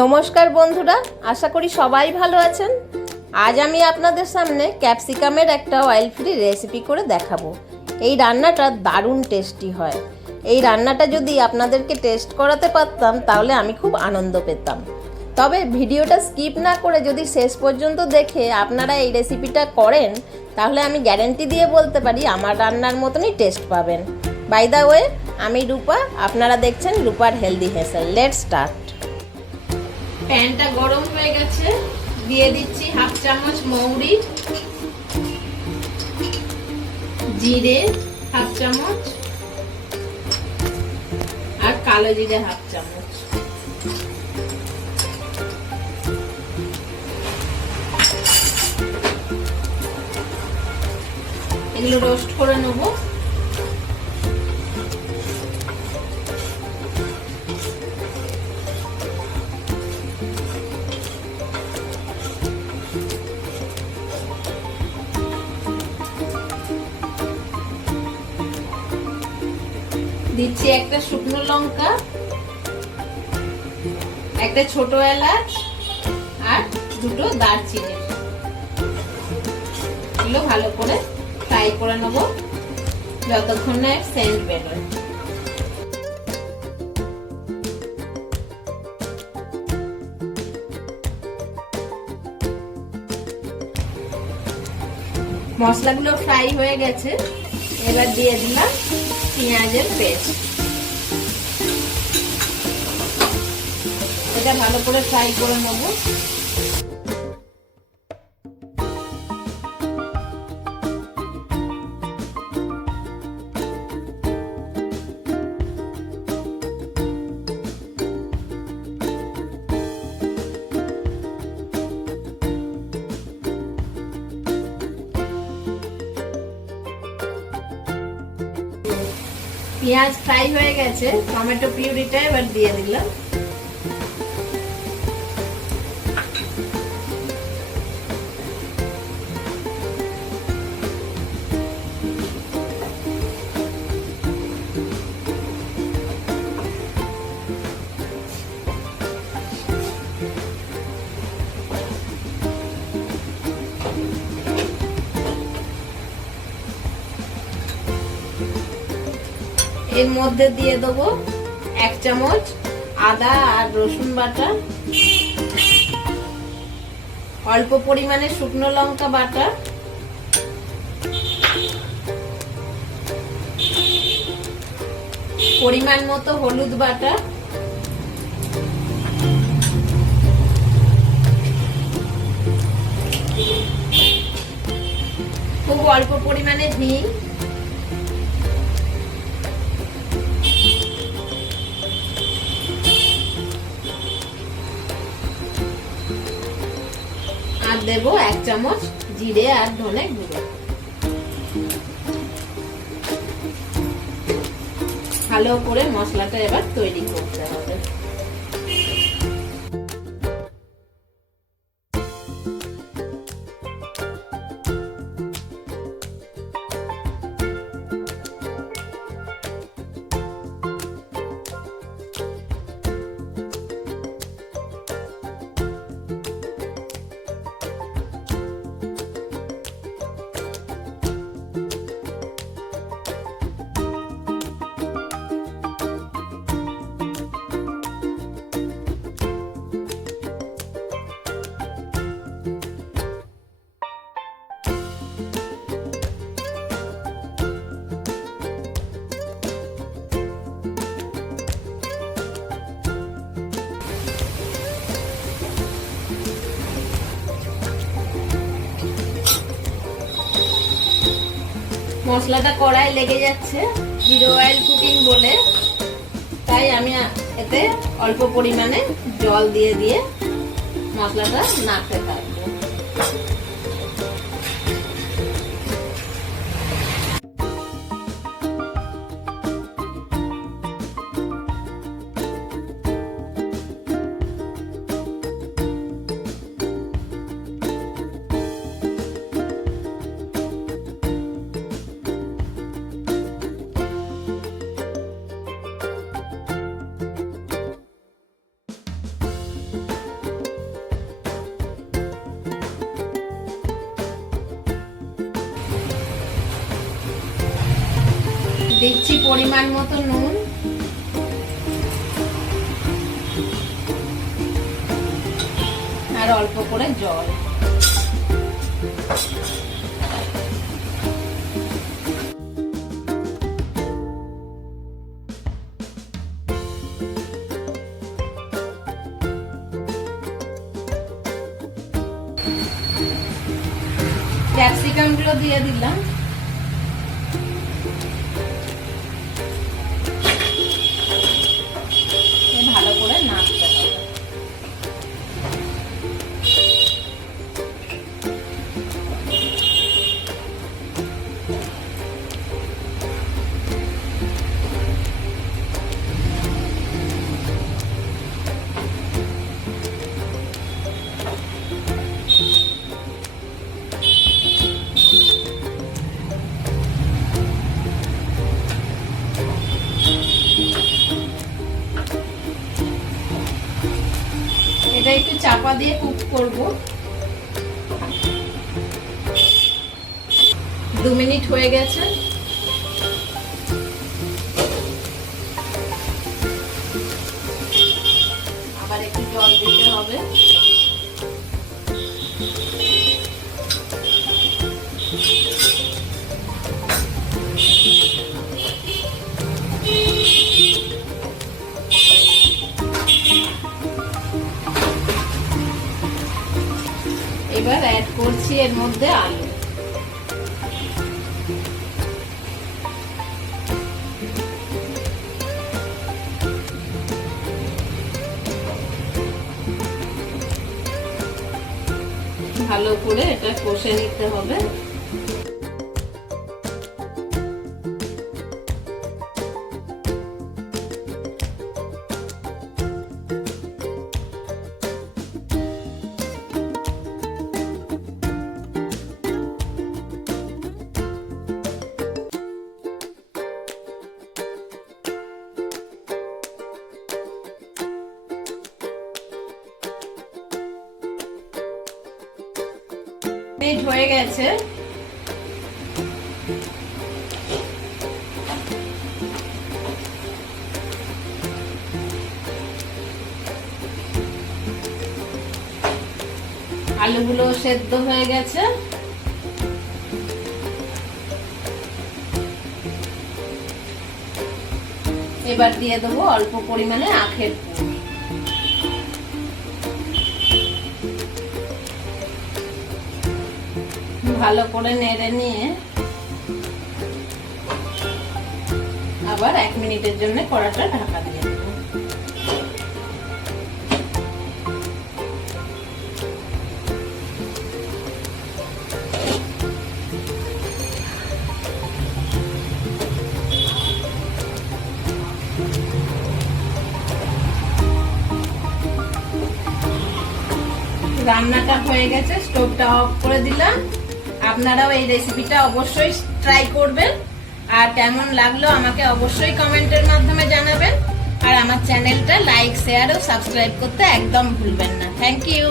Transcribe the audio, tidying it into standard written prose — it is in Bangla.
নমস্কার বন্ধুরা, আশা করি সবাই ভালো আছেন। আজ আমি আপনাদের সামনে ক্যাপসিকামের একটা অয়েল ফ্রি রেসিপি করে দেখাবো। এই রান্নাটা দারুণ টেস্টি হয়। এই রান্নাটা যদি আপনাদেরকে টেস্ট করাতে পারতাম তাহলে আমি খুব আনন্দ পেতাম। তবে ভিডিওটা স্কিপ না করে যদি শেষ পর্যন্ত দেখে আপনারা এই রেসিপিটা করেন তাহলে আমি গ্যারেন্টি দিয়ে বলতে পারি আমার রান্নার মতনই টেস্ট পাবেন। বাই দ্য ওয়ে, আমি রূপা, আপনারা দেখছেন রূপার হেলদি হেসেল। Let's start. প্যানটা গরম হয়ে গেছে, দিয়ে দিচ্ছি হাফ চামচ মৌরি, জিরে হাফ চামচ আর কালো জিরে হাফ চামচ। এগুলো রোস্ট করে নেবো। দিচ্ছি একটা শুকনো লঙ্কা, একটা ছোট এলাচ আর দুটো দারচিনি। এগুলো ভালো করে ফ্রাই করে নেব যতক্ষণ না সেন্ট বেরোয়। মশলাগুলো ফ্রাই হয়ে গেছে, এবার দিয়ে দিলাম পেঁয়াজের পেস্ট। এটা ভালো করে ফ্রাই করে নেব। পেঁয়াজ ফ্রাই হয়ে গেছে, টমেটো পিউরিটা এবার দিয়ে দিলাম। এর মধ্যে দিয়ে দেবো 1 চামচ আদা আর রসুন বাটা, অল্প পরিমাণে শুকনো লঙ্কা বাটা, পরিমাণ মতো হলুদ বাটা, খুব অল্প পরিমাণে হিং, আর দেব 1 চামচ জিরে আর ধনে গুঁড়ো। ভালো করে মশলাটা এবার তৈরি করতে হবে। মশলাটা কড়াই লেগে যাচ্ছে, জিরো অয়েল কুকিং বলে, তাই আমি এতে অল্প পরিমাণে জল দিয়ে দিয়ে মশলাটা নাড়তে থাকবো। দিচ্ছি পরিমাণ মতো নুন, আর অল্প করে জল। ক্যাপসিকাম গুলো দিয়ে দিলাম। ভালো করে নাড়তে হবে। এটা একটু চাপা দিয়ে কুক করব। 2 মিনিট হয়ে গেছে। আবার একটু জল দিতে হবে। এবার অ্যাড করছি এর মধ্যে আলু। ভালো করে এটা কষে নিতে হবে। হয়ে গেছে। আলুগুলো সেদ্ধ হয়ে গেছে। এবার দিয়ে দেবো অল্প পরিমাণে আখের পুর। ভালো করে নেড়ে নিয়ে আবার 1 মিনিটের জন্য কড়াটা ঢাকা দিয়ে দেব। রান্নাটা হয়ে গেছে, স্টোভটা অফ করে দিলাম। আপনারাও এই রেসিপিটা অবশ্যই ট্রাই করবেন, আর কেমন লাগলো আমাকে অবশ্যই কমেন্টের মাধ্যমে জানাবেন। আর আমার চ্যানেলটা লাইক, শেয়ার ও সাবস্ক্রাইব করতে একদম ভুলবেন না। Thank you.